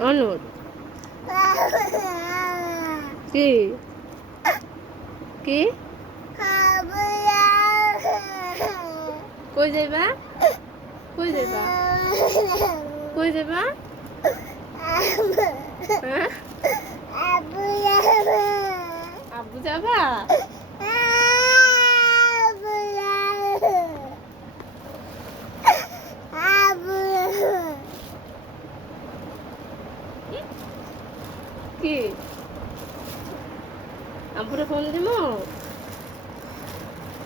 অনুর কি কি কই যাইবা কই যাইবা কই যাইবা হ্যাঁ আব্বু যাবা কি আব্বুরে ফোন দিব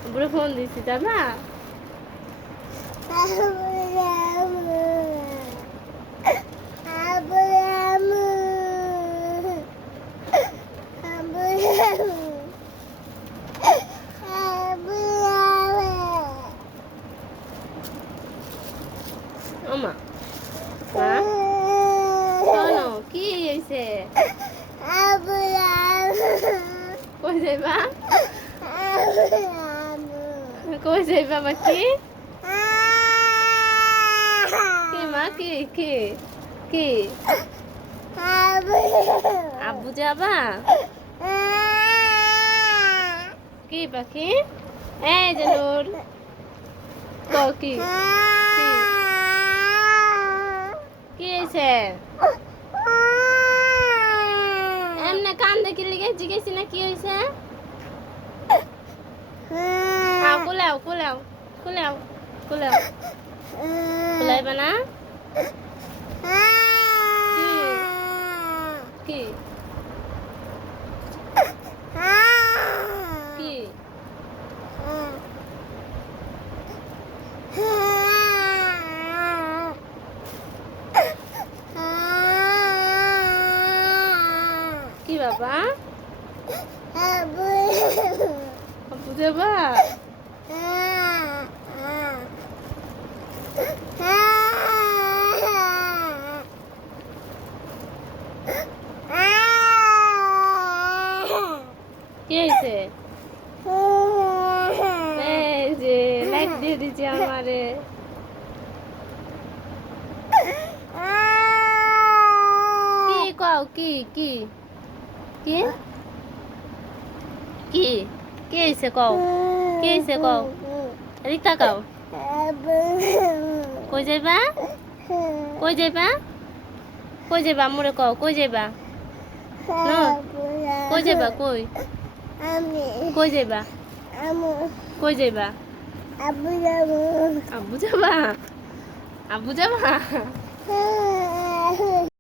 আব্বুরে ফোন দিছি যাবা ওমা হ্যাঁ শোনো কি হয়েছে কই যাইবা কই যাইবা মা কি কি মা কি কি কি আব্বু যাবা কি পাখি এই জানুর তো কি কি হয়েছে এমনি কান দেখি লিগে জিজ্ঞেস না কি হয়েছে কুলাও কুলাও কুলাও কুলাও কুলাইবা না কি কি কি বাবা আব্বু যাবা কি হয়েছে এই যে লাইট দিয়ে দিচ্ছে আমারে কি কও কি কি কি কি কি হয়েছে কও কি হয়েছে কও রিতা কও কই যাইবা কই যাইবা কই যাইবা মোরে কও কই যাইবা কই যাইবা কই কই যাইবা কই যাইবা আব্বু যাবা আব্বু যাবা